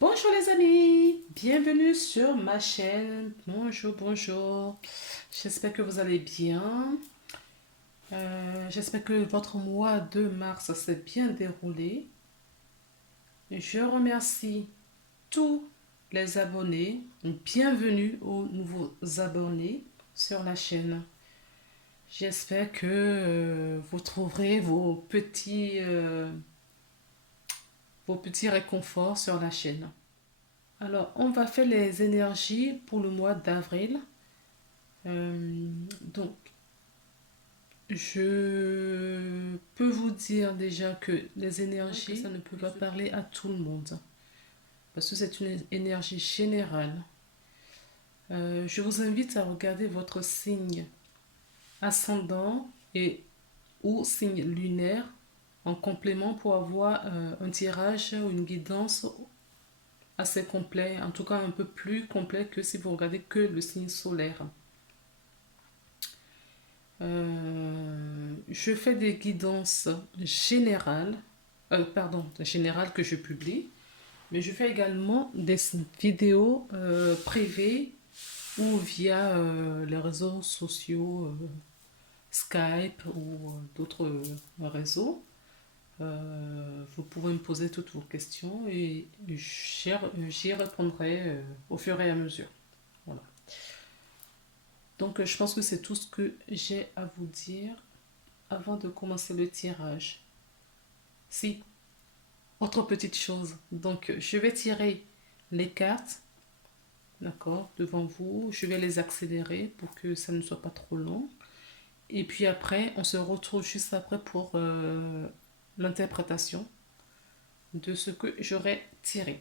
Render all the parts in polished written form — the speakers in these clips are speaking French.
Bonjour les amis, bienvenue sur ma chaîne. Bonjour, bonjour. J'espère que vous allez bien. J'espère que votre mois de mars s'est bien déroulé. Je remercie tous les abonnés. Bienvenue aux nouveaux abonnés sur la chaîne. J'espère que vous trouverez vos petits réconforts sur la chaîne. Alors, on va faire les énergies pour le mois d'avril. Donc, je peux vous dire déjà que les énergies, ça ne peut pas parler à tout le monde. Parce que c'est une énergie générale. Je vous invite à regarder votre signe ascendant et ou signe lunaire en complément pour avoir un tirage ou une guidance assez complet, en tout cas un peu plus complet que si vous regardez que le signe solaire. Je fais des guidances générales que je publie, mais je fais également des vidéos privées ou via les réseaux sociaux, Skype ou d'autres réseaux. Vous pouvez me poser toutes vos questions et j'y répondrai au fur et à mesure. Voilà. Donc, je pense que c'est tout ce que j'ai à vous dire avant de commencer le tirage. Si, autre petite chose. Donc, je vais tirer les cartes, d'accord, devant vous. Je vais les accélérer pour que ça ne soit pas trop long. Et puis après, on se retrouve juste après pour l'interprétation de ce que j'aurai tiré.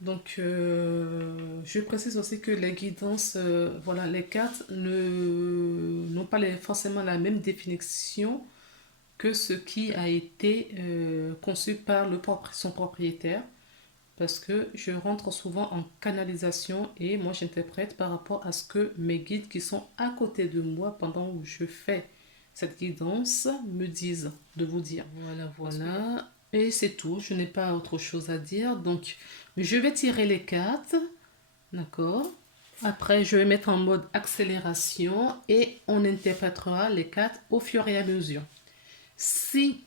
Donc, je précise aussi que les guidances, voilà, les cartes n'ont pas forcément la même définition que ce qui a été conçu par son propriétaire, parce que je rentre souvent en canalisation et moi j'interprète par rapport à ce que mes guides qui sont à côté de moi pendant que je fais cette guidance me disent de vous dire. Voilà, voilà. Et c'est tout, je n'ai pas autre chose à dire. Donc, je vais tirer les cartes, d'accord? Après, je vais mettre en mode accélération et on interprétera les cartes au fur et à mesure. Si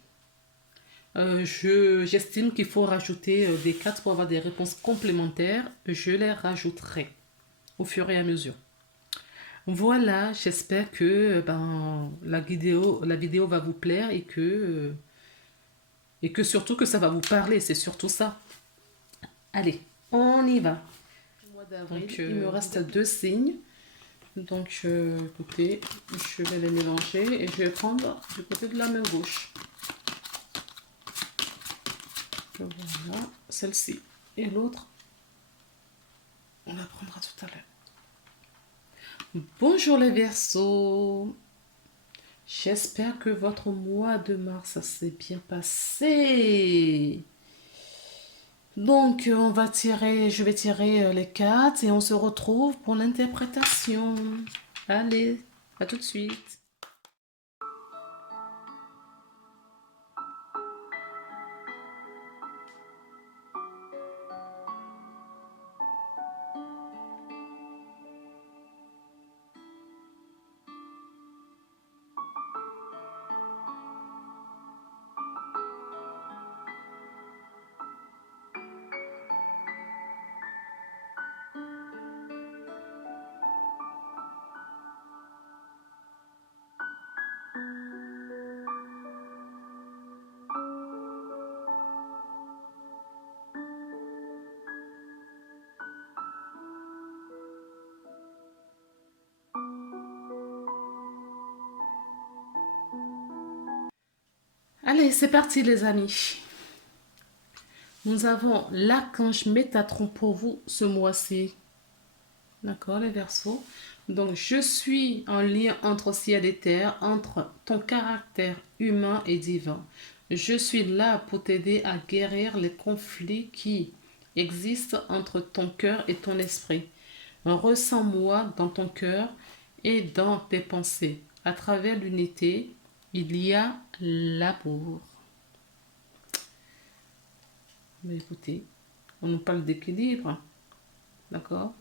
j'estime qu'il faut rajouter des cartes pour avoir des réponses complémentaires, je les rajouterai au fur et à mesure. Voilà, j'espère que la vidéo va vous plaire et que surtout que ça va vous parler, c'est surtout ça. Allez, on y va. Donc, il me reste deux signes. Donc, écoutez, je vais les mélanger et je vais prendre du côté de la main gauche. Voilà, celle-ci. Et l'autre, on la prendra tout à l'heure. Bonjour les Verseaux. J'espère que votre mois de mars s'est bien passé. Donc, je vais tirer les cartes et on se retrouve pour l'interprétation. Allez, à tout de suite. Allez, c'est parti les amis. Nous avons l'archange Métatron pour vous ce mois-ci. D'accord, les Verseaux. Donc, je suis en lien entre ciel et terre, entre ton caractère humain et divin. Je suis là pour t'aider à guérir les conflits qui existent entre ton cœur et ton esprit. Ressens-moi dans ton cœur et dans tes pensées. À travers l'unité, il y a l'amour. Mais écoutez, on nous parle d'équilibre, d'accord?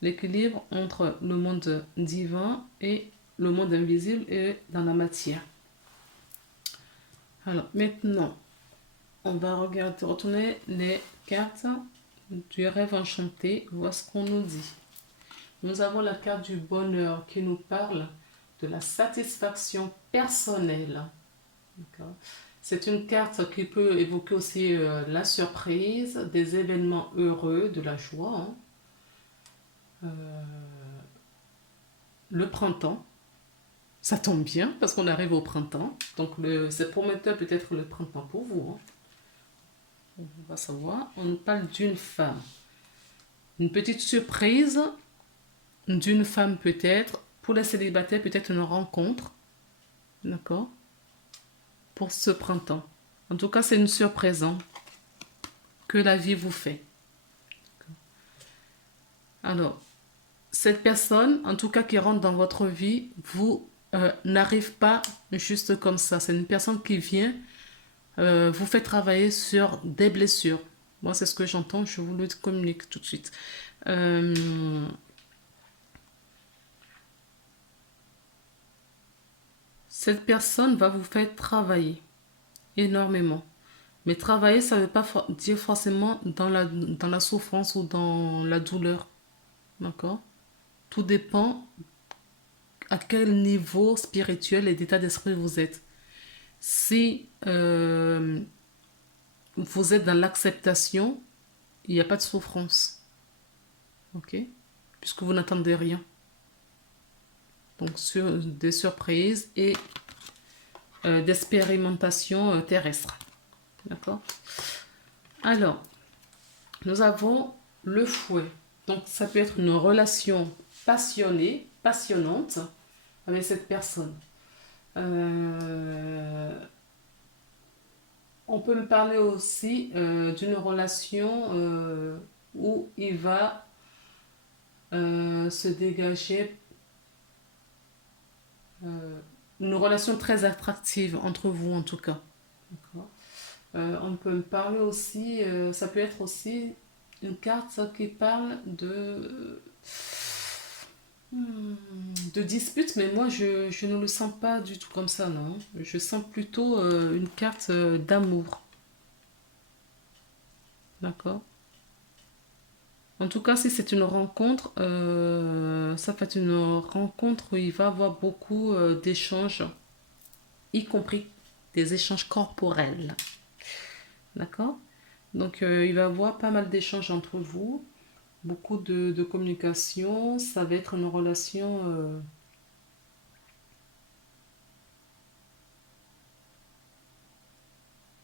L'équilibre entre le monde divin et le monde invisible et dans la matière. Alors maintenant, on va retourner les cartes du rêve enchanté, voir ce qu'on nous dit. Nous avons la carte du bonheur qui nous parle de la satisfaction personnelle. C'est une carte qui peut évoquer aussi la surprise, des événements heureux, de la joie. Le printemps, ça tombe bien parce qu'on arrive au printemps. Donc c'est prometteur peut-être le printemps pour vous. On va savoir. On nous parle d'une femme. Une petite surprise d'une femme peut-être. Pour les célibataires, peut-être une rencontre. D'accord? Pour ce printemps. En tout cas, c'est une surprise que la vie vous fait. Alors, cette personne, en tout cas qui rentre dans votre vie, vous n'arrive pas juste comme ça. C'est une personne qui vient vous fait travailler sur des blessures. Moi, c'est ce que j'entends, je vous le communique tout de suite. Cette personne va vous faire travailler énormément. Mais travailler, ça ne veut pas dire forcément dans la souffrance ou dans la douleur. D'accord? Tout dépend à quel niveau spirituel et d'état d'esprit vous êtes. Si vous êtes dans l'acceptation, il n'y a pas de souffrance. Ok? Puisque vous n'attendez rien. Donc, sur des surprises et d'expérimentation terrestre. D'accord? Alors, nous avons le fouet. Donc, ça peut être une relation passionnée, passionnante avec cette personne. On peut me parler aussi d'une relation où il va se dégager une relation très attractive entre vous en tout cas. On peut me parler aussi, ça peut être aussi une carte qui parle de dispute, mais moi je ne le sens pas du tout comme ça, non. Je sens plutôt une carte d'amour. D'accord? En tout cas, si c'est une rencontre, ça va être une rencontre où il va y avoir beaucoup d'échanges, y compris des échanges corporels. D'accord? Donc, il va y avoir pas mal d'échanges entre vous, beaucoup de communication. Ça va être une relation...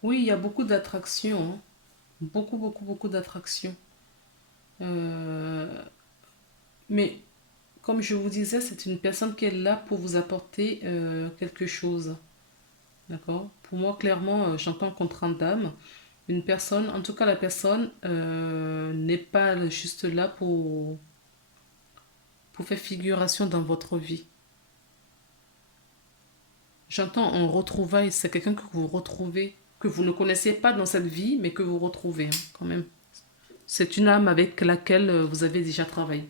Oui, il y a beaucoup d'attraction. Beaucoup, beaucoup, beaucoup d'attraction. Mais comme je vous disais, c'est une personne qui est là pour vous apporter quelque chose. D'accord? Pour moi, clairement, j'entends contraint d'âme. Une personne, en tout cas la personne n'est pas juste là pour faire figuration dans votre vie. J'entends en retrouvailles, c'est quelqu'un que vous retrouvez, que vous ne connaissiez pas dans cette vie, mais que vous retrouvez quand même. C'est une âme avec laquelle vous avez déjà travaillé.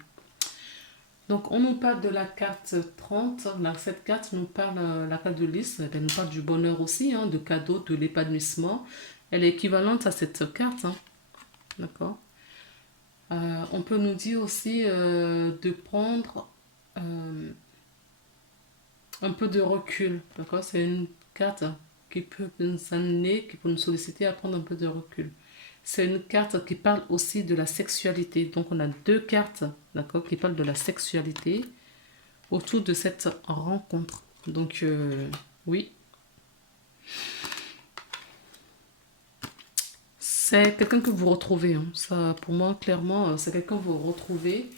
Donc, on nous parle de la carte 30. Cette carte nous parle, la carte de lys, elle nous parle du bonheur aussi, de cadeaux, de l'épanouissement. Elle est équivalente à cette carte. D'accord? On peut nous dire aussi de prendre un peu de recul. D'accord? C'est une carte qui peut nous amener, qui peut nous solliciter à prendre un peu de recul. C'est une carte qui parle aussi de la sexualité. Donc, on a deux cartes, d'accord, qui parlent de la sexualité autour de cette rencontre. Donc, oui. C'est quelqu'un que vous retrouvez. Ça, pour moi, clairement, c'est quelqu'un que vous retrouvez.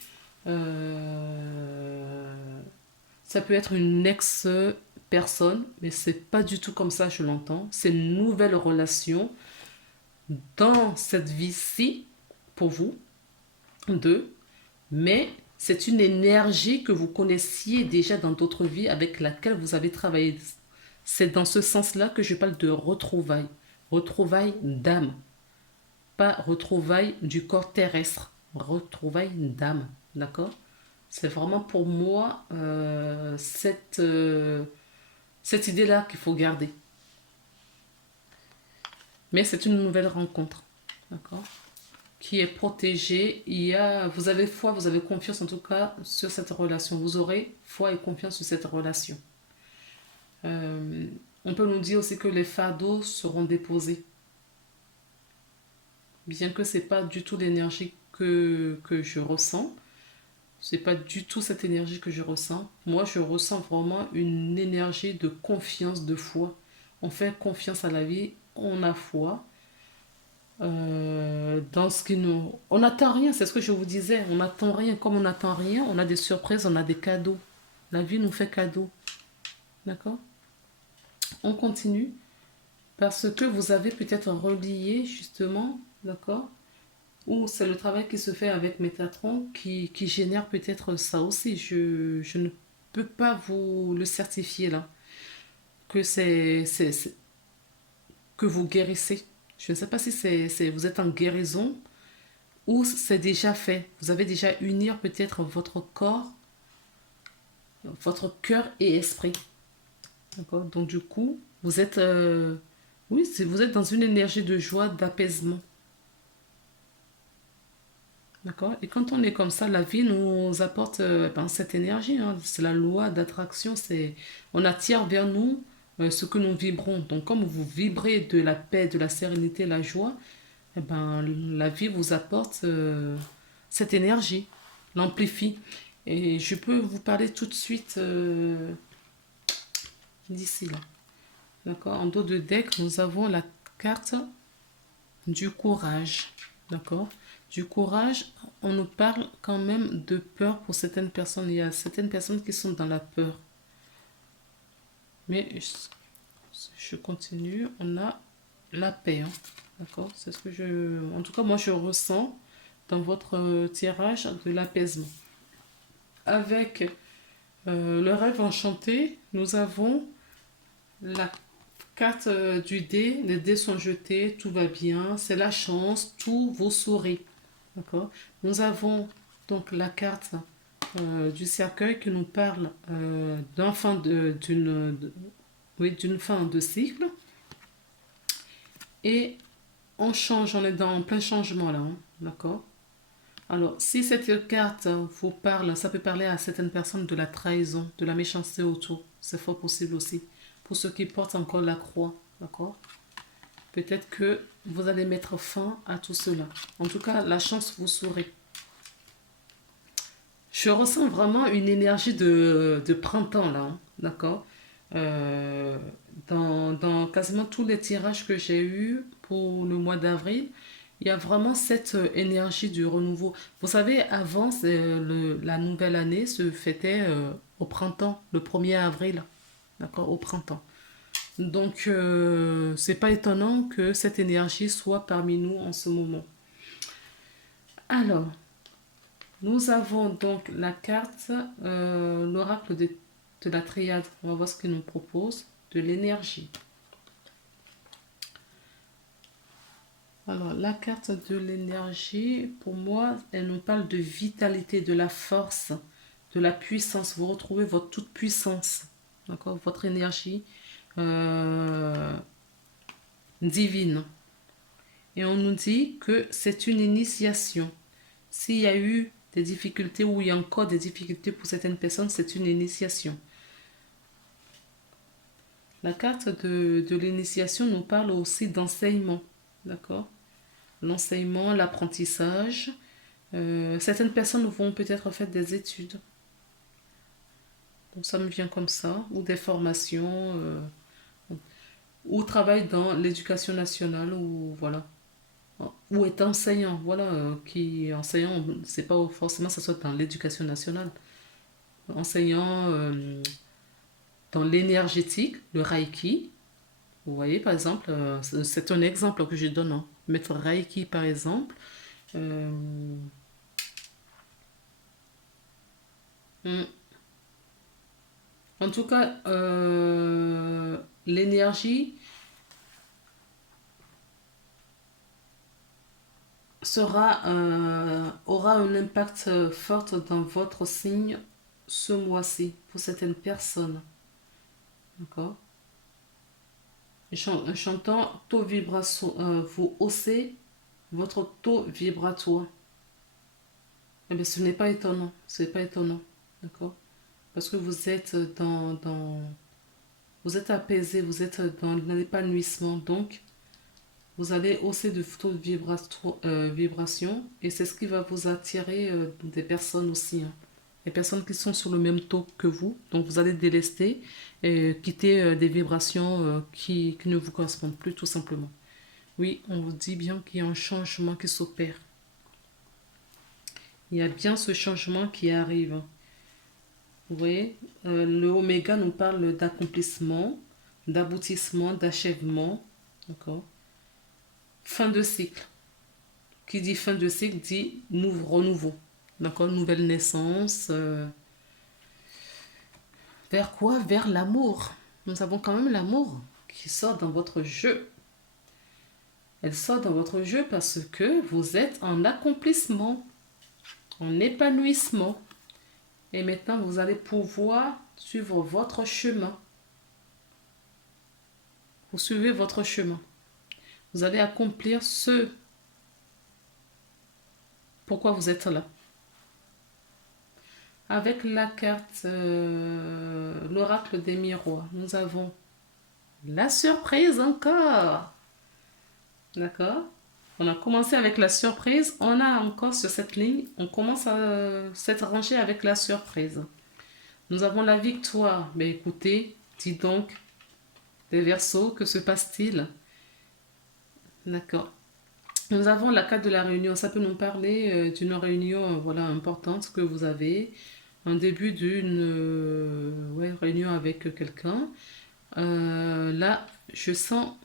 Ça peut être une ex-personne, mais c'est pas du tout comme ça, je l'entends. C'est une nouvelle relation dans cette vie-ci, pour vous, deux, mais c'est une énergie que vous connaissiez déjà dans d'autres vies avec laquelle vous avez travaillé. C'est dans ce sens-là que je parle de retrouvailles, retrouvailles d'âme. pas retrouvailles du corps terrestre, retrouvailles d'âme, d'accord? C'est vraiment pour moi cette idée-là qu'il faut garder. Mais c'est une nouvelle rencontre, d'accord? Qui est protégée. Vous avez foi, vous avez confiance en tout cas sur cette relation. Vous aurez foi et confiance sur cette relation. Euh, on peut nous dire aussi que les fardeaux seront déposés. Bien que c'est pas du tout l'énergie que je ressens. C'est pas du tout cette énergie que je ressens. Moi, je ressens vraiment une énergie de confiance, de foi. On fait confiance à la vie, on a foi. Dans ce qui nous... On n'attend rien, c'est ce que je vous disais. On n'attend rien. Comme on n'attend rien, on a des surprises, on a des cadeaux. La vie nous fait cadeau. D'accord? On continue. Parce que vous avez peut-être relié, justement, d'accord? Ou c'est le travail qui se fait avec Métatron qui génère peut-être ça aussi. Je ne peux pas vous le certifier là. Que que vous guérissez. Je ne sais pas si vous êtes en guérison ou c'est déjà fait. Vous avez déjà unir peut-être votre corps, votre cœur et esprit. D'accord? Donc du coup, vous êtes, oui, vous êtes dans une énergie de joie, d'apaisement. D'accord? Et quand on est comme ça, la vie nous apporte cette énergie, hein. C'est la loi d'attraction. On attire vers nous ce que nous vibrons. Donc, comme vous vibrez de la paix, de la sérénité, la joie, la vie vous apporte cette énergie, l'amplifie. Et je peux vous parler tout de suite d'ici là. D'accord? En dos de deck, nous avons la carte du courage. D'accord? Du courage, on nous parle quand même de peur pour certaines personnes. Il y a certaines personnes qui sont dans la peur. Mais je continue. On a la paix. Hein. D'accord? C'est ce que En tout cas, moi, je ressens dans votre tirage de l'apaisement. Avec le rêve enchanté, nous avons la carte du dé. Les dés sont jetés, tout va bien. C'est la chance, tout vous sourit. D'accord. Nous avons donc la carte du cercueil qui nous parle d'une fin de cycle. Et on change, on est dans plein changement là. Hein, d'accord. Alors, si cette carte vous parle, ça peut parler à certaines personnes de la trahison, de la méchanceté autour. C'est fort possible aussi. Pour ceux qui portent encore la croix. D'accord. Peut-être que vous allez mettre fin à tout cela. En tout cas, la chance vous sourit. Je ressens vraiment une énergie de printemps là, hein, d'accord. Euh, dans quasiment tous les tirages que j'ai eus pour le mois d'avril, il y a vraiment cette énergie du renouveau. Vous savez, avant, la nouvelle année se fêtait au printemps, le 1er avril, d'accord, au printemps. Donc, c'est pas étonnant que cette énergie soit parmi nous en ce moment. Alors, nous avons donc la carte, l'oracle de la triade. On va voir ce qu'il nous propose. De l'énergie. Alors, la carte de l'énergie, pour moi, elle nous parle de vitalité, de la force, de la puissance. Vous retrouvez votre toute puissance, d'accord, votre énergie divine. Et on nous dit que c'est une initiation. S'il y a eu des difficultés ou il y a encore des difficultés pour certaines personnes, c'est une initiation. La carte de l'initiation nous parle aussi d'enseignement, d'accord? L'enseignement, l'apprentissage. Certaines personnes vont peut-être faire des études. Donc ça me vient comme ça, ou des formations, ou travaillent dans l'éducation nationale, ou voilà. Ou est enseignant, voilà, qui enseignant, c'est pas forcément que ce soit dans l'éducation nationale. Enseignant dans l'énergétique, le Reiki. Vous voyez, par exemple, c'est un exemple que je donne. Hein. Mettre Reiki, par exemple. Euh, hmm. En tout cas, l'énergie, aura un impact fort dans votre signe ce mois-ci pour certaines personnes. D'accord? Chantant taux vibration, vous haussez votre taux vibratoire. Eh bien, ce n'est pas étonnant. Ce n'est pas étonnant. D'accord? Parce que vous êtes vous êtes apaisé, vous êtes dans l'épanouissement. Donc, vous allez hausser de taux de vibration et c'est ce qui va vous attirer des personnes aussi. Hein. Les personnes qui sont sur le même taux que vous. Donc, vous allez délester et quitter des vibrations qui ne vous correspondent plus, tout simplement. Oui, on vous dit bien qu'il y a un changement qui s'opère. Il y a bien ce changement qui arrive. Vous voyez, le oméga nous parle d'accomplissement, d'aboutissement, d'achèvement. D'accord? Fin de cycle. Qui dit fin de cycle dit renouveau. D'accord? Nouvelle naissance. Vers quoi? Vers l'amour. Nous avons quand même l'amour qui sort dans votre jeu. Elle sort dans votre jeu parce que vous êtes en accomplissement, en épanouissement. Et maintenant, vous allez pouvoir suivre votre chemin. Vous suivez votre chemin. Vous allez accomplir ce pourquoi vous êtes là. Avec la carte l'oracle des miroirs, nous avons la surprise encore. D'accord? On a commencé avec la surprise. On a encore sur cette ligne, on commence à cette rangée avec la surprise. Nous avons la victoire. Mais écoutez, dis donc, les Verseaux, que se passe-t-il? D'accord. Nous avons la carte de la réunion. Ça peut nous parler d'une réunion voilà, importante que vous avez. Un début d'une réunion avec quelqu'un. Là, je sens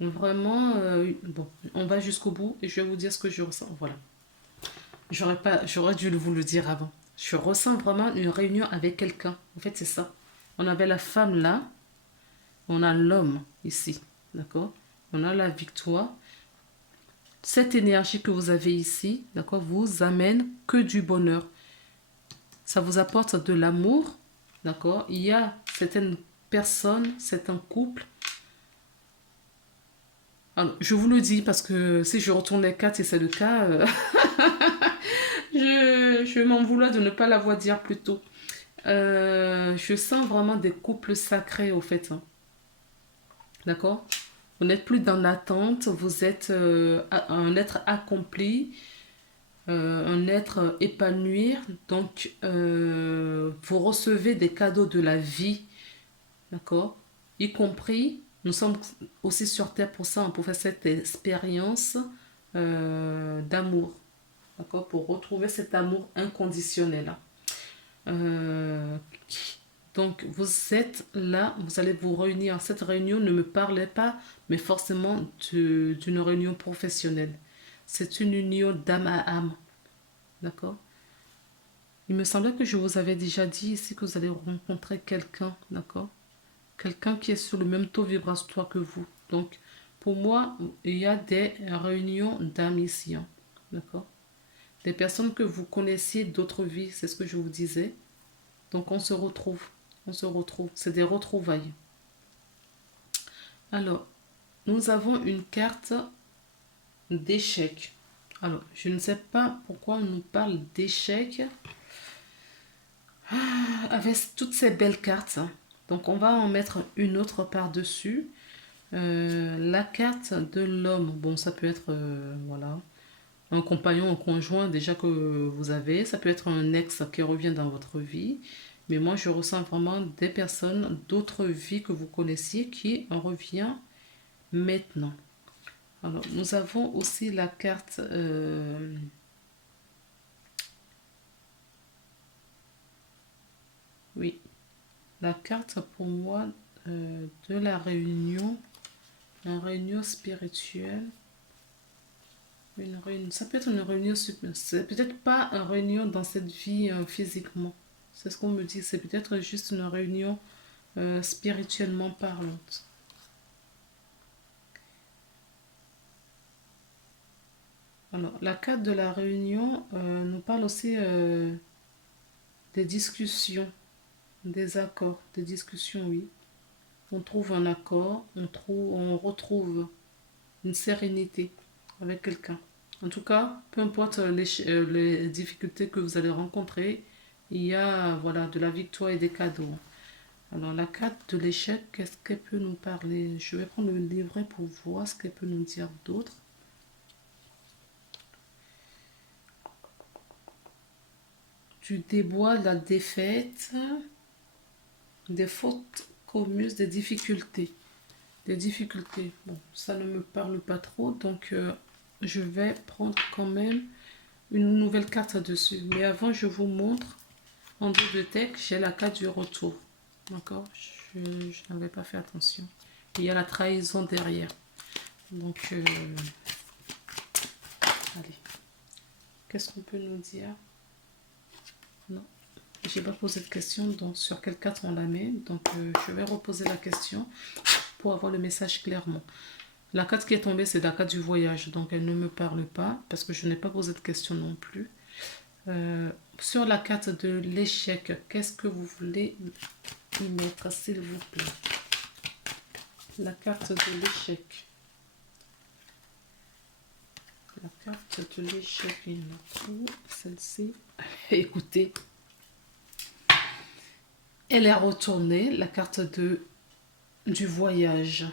vraiment... bon, on va jusqu'au bout et je vais vous dire ce que je ressens. Voilà. J'aurais dû vous le dire avant. Je ressens vraiment une réunion avec quelqu'un. En fait, c'est ça. On avait la femme là. On a l'homme ici. D'accord? On a la victoire. Cette énergie que vous avez ici, d'accord, vous amène que du bonheur. Ça vous apporte de l'amour, d'accord. Il y a certaines personnes, certains couples. Alors, je vous le dis parce que si je retourne les cartes et c'est le cas, je m'en vouloir de ne pas l'avoir dire plus tôt. Je sens vraiment des couples sacrés au fait. Hein. D'accord? Vous n'êtes plus dans l'attente, vous êtes un être accompli, un être épanoui. Donc, vous recevez des cadeaux de la vie, d'accord? Y compris, nous sommes aussi sur Terre pour ça, pour faire cette expérience d'amour, d'accord? Pour retrouver cet amour inconditionnel. Euh, donc, vous êtes là, vous allez vous réunir. Cette réunion ne me parlait pas, mais forcément d'une réunion professionnelle. C'est une union d'âme à âme. D'accord? Il me semblait que je vous avais déjà dit ici que vous allez rencontrer quelqu'un. D'accord? Quelqu'un qui est sur le même taux vibratoire que vous. Donc, pour moi, il y a des réunions d'âme ici. Hein. D'accord? Des personnes que vous connaissiez d'autres vies, c'est ce que je vous disais. Donc, on se retrouve. On se retrouve. C'est des retrouvailles. Alors, nous avons une carte d'échec. Alors, je ne sais pas pourquoi on nous parle d'échec avec toutes ces belles cartes. Donc, on va en mettre une autre par-dessus. La carte de l'homme. Bon, ça peut être voilà, un compagnon, un conjoint déjà que vous avez. Ça peut être un ex qui revient dans votre vie. Mais moi, je ressens vraiment des personnes d'autres vies que vous connaissiez qui en revient maintenant. Alors, nous avons aussi la carte oui, la carte pour moi de la réunion, une réunion spirituelle. Une réunion, ça peut être une réunion, c'est peut-être pas une réunion dans cette vie physiquement. C'est ce qu'on me dit, c'est peut-être juste une réunion spirituellement parlante. Alors, la carte de la réunion nous parle aussi des discussions, des accords, des discussions, oui. On trouve un accord, on retrouve une sérénité avec quelqu'un. En tout cas, peu importe les difficultés que vous allez rencontrer, il y a voilà, de la victoire et des cadeaux. Alors, la carte de l'échec, qu'est-ce qu'elle peut nous parler? Je vais prendre le livret pour voir ce qu'elle peut nous dire d'autre. Du débois, de la défaite, des fautes communes, des difficultés. Des difficultés. Bon, ça ne me parle pas trop, donc je vais prendre quand même une nouvelle carte dessus. Mais avant, je vous montre en bibliothèque, j'ai la carte du retour. D'accord? Je n'avais pas fait attention. Il y a la trahison derrière. Donc, allez. Qu'est-ce qu'on peut nous dire? Non. J'ai pas posé de question, donc sur quelle carte on la met. Donc, je vais reposer la question pour avoir le message clairement. La carte qui est tombée, c'est la carte du voyage. Donc, elle ne me parle pas parce que je n'ai pas posé de question non plus. Sur la carte de l'échec, qu'est-ce que vous voulez y mettre, s'il vous plaît? La carte de l'échec. La carte de l'échec, il y en a tout. Celle-ci. Écoutez. Elle est retournée, la carte du voyage.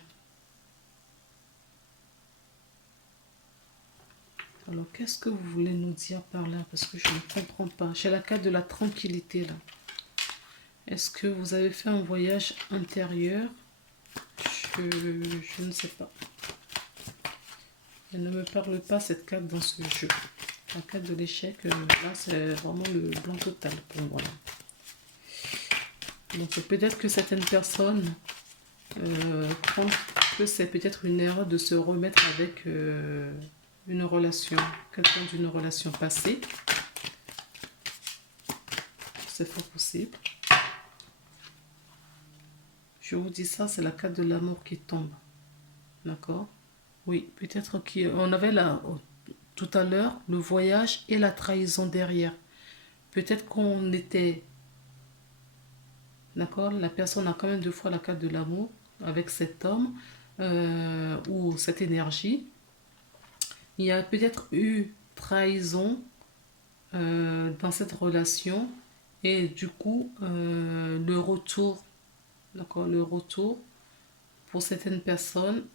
Alors, qu'est-ce que vous voulez nous dire par là? Parce que je ne comprends pas. J'ai la carte de la tranquillité, là. Est-ce que vous avez fait un voyage intérieur? Je ne sais pas. Elle ne me parle pas, cette carte, dans ce jeu. La carte de l'échec, là, c'est vraiment le blanc total pour moi. Donc, peut-être que certaines personnes croient que c'est peut-être une erreur de se remettre avec une relation, quelqu'un d'une relation passée. C'est fort possible. Je vous dis ça, c'est la carte de l'amour qui tombe. D'accord? Oui, peut-être qu'on avait là, tout à l'heure, le voyage et la trahison derrière. Peut-être qu'on était... D'accord? La personne a quand même deux fois la carte de l'amour avec cet homme ou cette énergie. Il y a peut-être eu trahison dans cette relation et du coup, le retour, d'accord, le retour pour certaines personnes,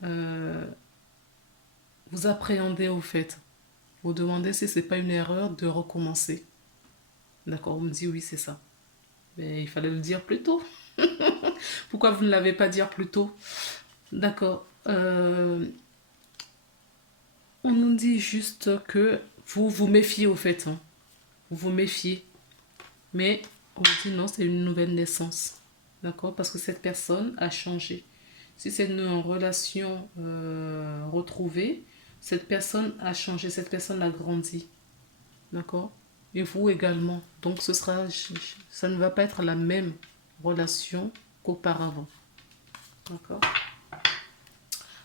vous appréhendez au fait. Vous demandez si c'est pas une erreur de recommencer. D'accord, on me dit oui, c'est ça. Mais il fallait le dire plus tôt. Pourquoi vous ne l'avez pas dit plus tôt? D'accord. On nous dit juste que vous vous méfiez au fait. Hein. Vous vous méfiez. Mais on vous dit non, c'est une nouvelle naissance. D'accord? Parce que cette personne a changé. Si c'est une relation retrouvée, cette personne a changé, cette personne a grandi. D'accord? Et vous également. Donc ça ne va pas être la même relation qu'auparavant. D'accord?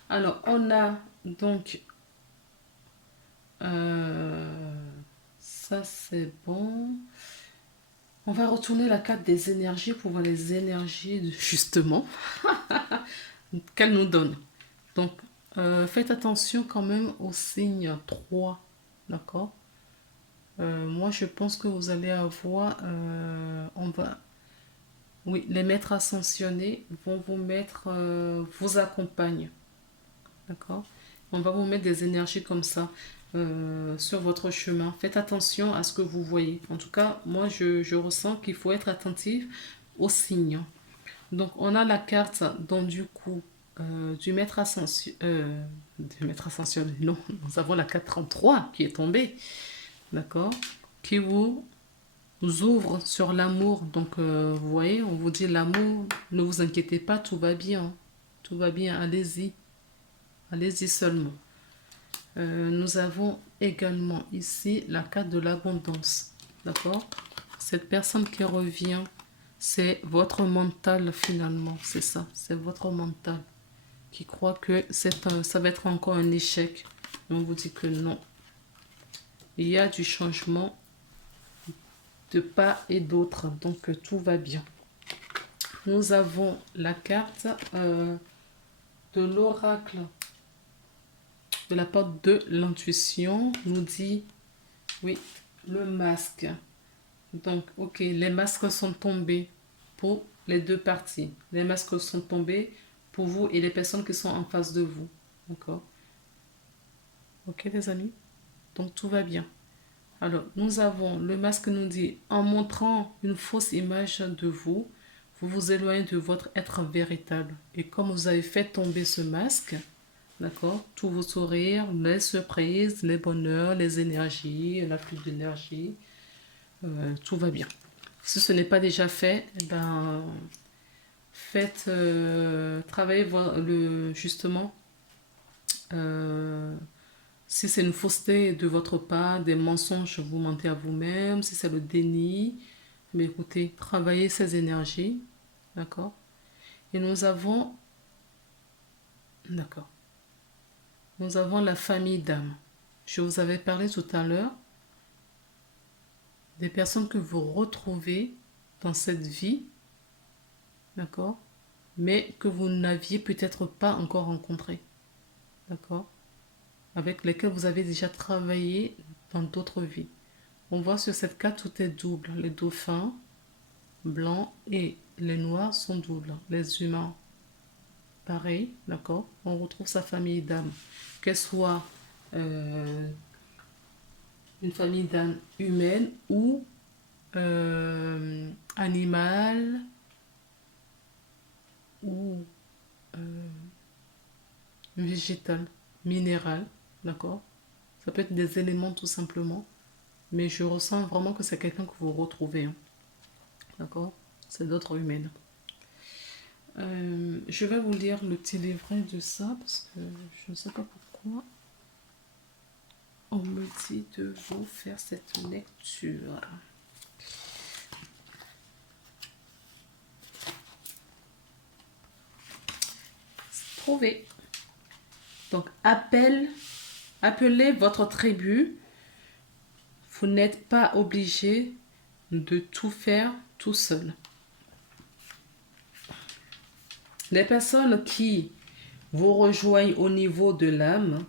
Alors, on a donc... ça, c'est bon. On va retourner la carte des énergies pour voir les énergies, justement, qu'elle nous donne. Donc, faites attention quand même au signe 3. D'accord? Moi, je pense que vous allez avoir... oui, les maîtres ascensionnés vont vous mettre... vous accompagnent. D'accord? On va vous mettre des énergies comme ça sur votre chemin. Faites attention à ce que vous voyez. En tout cas, moi, je ressens qu'il faut être attentif aux signes. Donc, on a la carte, donc du coup, du maître ascensionné. Non, nous avons la carte 33 qui est tombée. D'accord? Qui vous ouvre sur l'amour. Donc, vous voyez, on vous dit l'amour, ne vous inquiétez pas, tout va bien. Tout va bien, allez-y. Allez-y seulement. Nous avons également ici la carte de l'abondance. D'accord? Cette personne qui revient, c'est votre mental finalement. C'est ça, c'est votre mental qui croit que ça va être encore un échec. On vous dit que non. il y a du changement de part et d'autre. Donc, tout va bien. Nous avons la carte de l'oracle de la porte de l'intuition. Nous dit, oui, le masque. Donc, ok, les masques sont tombés pour les deux parties. Les masques sont tombés pour vous et les personnes qui sont en face de vous. D'accord? Ok, les amis? Donc, tout va bien. Alors, nous avons le masque nous dit, en montrant une fausse image de vous, vous vous éloignez de votre être véritable. Et comme vous avez fait tomber ce masque, d'accord, tous vos sourires, les surprises, les bonheurs, les énergies, la flux d'énergie, tout va bien. Si ce n'est pas déjà fait, eh ben, faites travailler justement si c'est une fausseté de votre part, des mensonges, vous mentez à vous-même, si c'est le déni, mais écoutez, travaillez ces énergies, d'accord? Et d'accord, nous avons la famille d'âmes. Je vous avais parlé tout à l'heure des personnes que vous retrouvez dans cette vie, d'accord? Mais que vous n'aviez peut-être pas encore rencontrées, d'accord? Avec lesquelles vous avez déjà travaillé dans d'autres vies. On voit sur cette carte, tout est double. Les dauphins blancs et les noirs sont doubles. Les humains, pareil, d'accord? On retrouve sa famille d'âmes. Qu'elle soit une famille d'âmes humaine ou animale ou végétale, minérale, d'accord? Ça peut être des éléments tout simplement. Mais je ressens vraiment que c'est quelqu'un que vous retrouvez. Hein. D'accord? C'est d'autres humaines. Je vais vous lire le petit livret de ça parce que je ne sais pas pourquoi on me dit de vous faire cette lecture. Trouvé. Donc, appelez votre tribu. Vous n'êtes pas obligé de tout faire tout seul. Les personnes qui vous rejoignent au niveau de l'âme,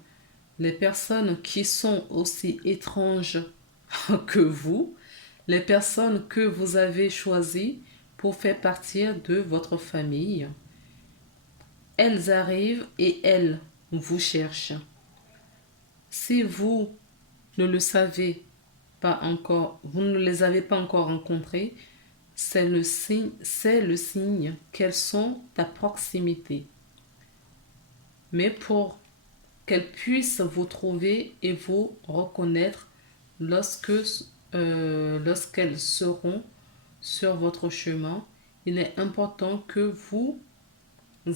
les personnes qui sont aussi étranges que vous, les personnes que vous avez choisies pour faire partie de votre famille, elles arrivent et elles vous cherchent. Si vous ne le savez pas encore, vous ne les avez pas encore rencontrées, c'est le signe qu'elles sont à proximité. Mais pour qu'elles puissent vous trouver et vous reconnaître lorsqu'elles seront sur votre chemin, il est important que vous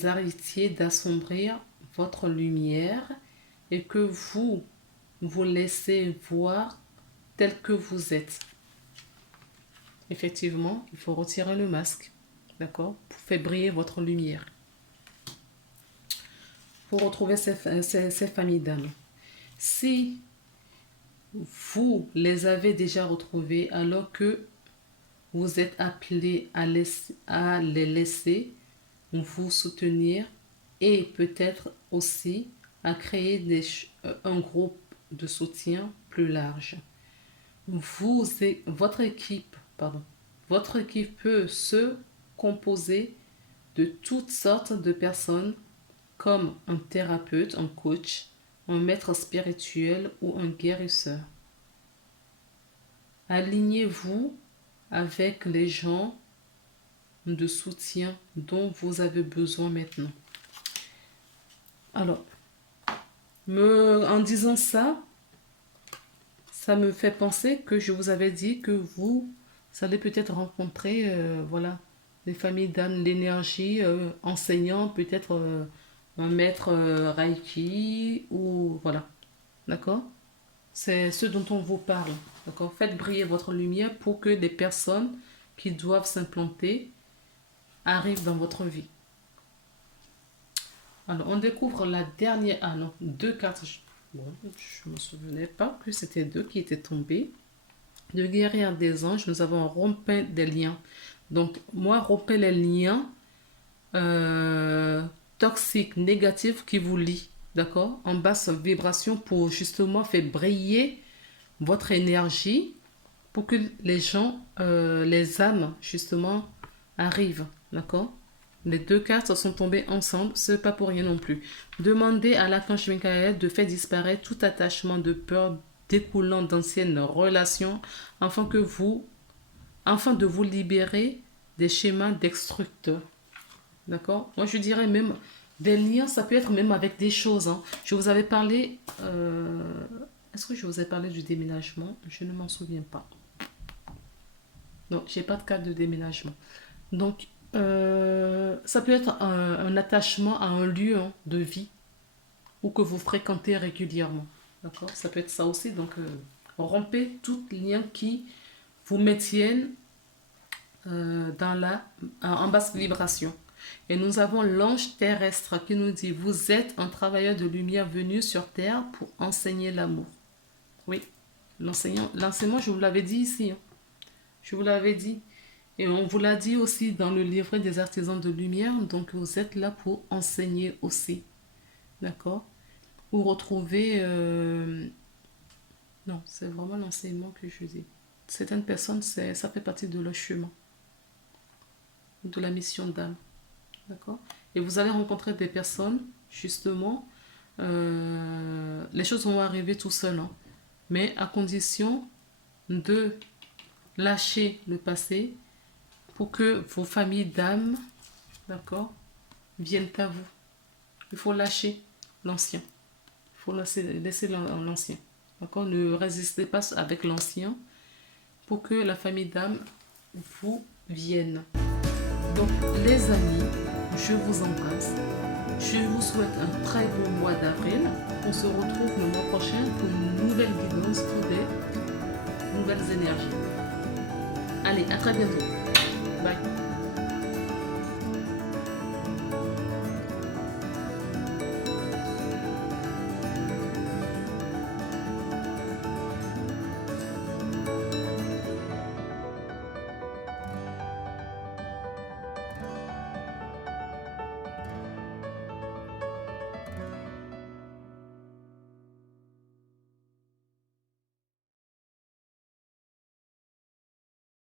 arrêtiez d'assombrir votre lumière et que vous vous laissez voir tel que vous êtes. Effectivement, il faut retirer le masque, d'accord, pour faire briller votre lumière. Pour retrouver ces familles d'âmes. Si vous les avez déjà retrouvées alors que vous êtes appelé à les laisser vous soutenir et peut-être aussi à créer un groupe de soutien plus large. Votre équipe peut se composer de toutes sortes de personnes comme un thérapeute, un coach, un maître spirituel ou un guérisseur. Alignez-vous avec les gens de soutien dont vous avez besoin maintenant. Alors, en disant ça, ça me fait penser que je vous avais dit que vous allez peut-être rencontrer des familles d'âmes, l'énergie, enseignant, peut-être un maître Reiki, ou voilà, d'accord? C'est ce dont on vous parle, d'accord? Faites briller votre lumière pour que les personnes qui doivent s'implanter arrivent dans votre vie. Alors, on découvre la dernière, deux cartes, Bon, je ne me souvenais pas que c'était deux qui étaient tombés. De guérir des anges, nous avons rompu des liens. Donc, moi, rompez les liens euh, toxiques, négatifs qui vous lient, d'accord? En basse vibration pour justement faire briller votre énergie pour que les gens, les âmes, justement, arrivent, d'accord? Les deux cartes sont tombées ensemble, ce n'est pas pour rien non plus. Demandez à l'archange Michael de faire disparaître tout attachement de peur découlant d'anciennes relations afin de vous libérer des schémas destructeurs. D'accord? Moi, je dirais même des liens, ça peut être même avec des choses, hein. Je vous avais parlé. Est-ce que je vous ai parlé du déménagement? Je ne m'en souviens pas. Non, j'ai pas de cas de déménagement. Donc, ça peut être un attachement à un lieu, hein, de vie ou que vous fréquentez régulièrement. D'accord? Ça peut être ça aussi. Donc, rompez tout lien qui vous maintiennent en basse vibration. Et nous avons l'ange terrestre qui nous dit, vous êtes un travailleur de lumière venu sur terre pour enseigner l'amour. Oui, l'enseignement, je vous l'avais dit ici, hein. Je vous l'avais dit. Et on vous l'a dit aussi dans le livret des artisans de lumière. Donc, vous êtes là pour enseigner aussi. D'accord? Vous retrouvez... Non, c'est vraiment l'enseignement que je dis. Certaines personnes, ça fait partie de leur chemin, de la mission d'âme. D'accord? Et vous allez rencontrer des personnes, justement, les choses vont arriver tout seul, hein, mais à condition de lâcher le passé pour que vos familles d'âme, d'accord, viennent à vous. Il faut lâcher l'ancien. Il faut laisser l'ancien. D'accord? Ne résistez pas avec l'ancien pour que la famille d'âme vous vienne. Donc, les amis, je vous embrasse. Je vous souhaite un très bon mois d'avril. On se retrouve le mois prochain pour une nouvelle guidance pour des nouvelles énergies. Allez, à très bientôt. Bye.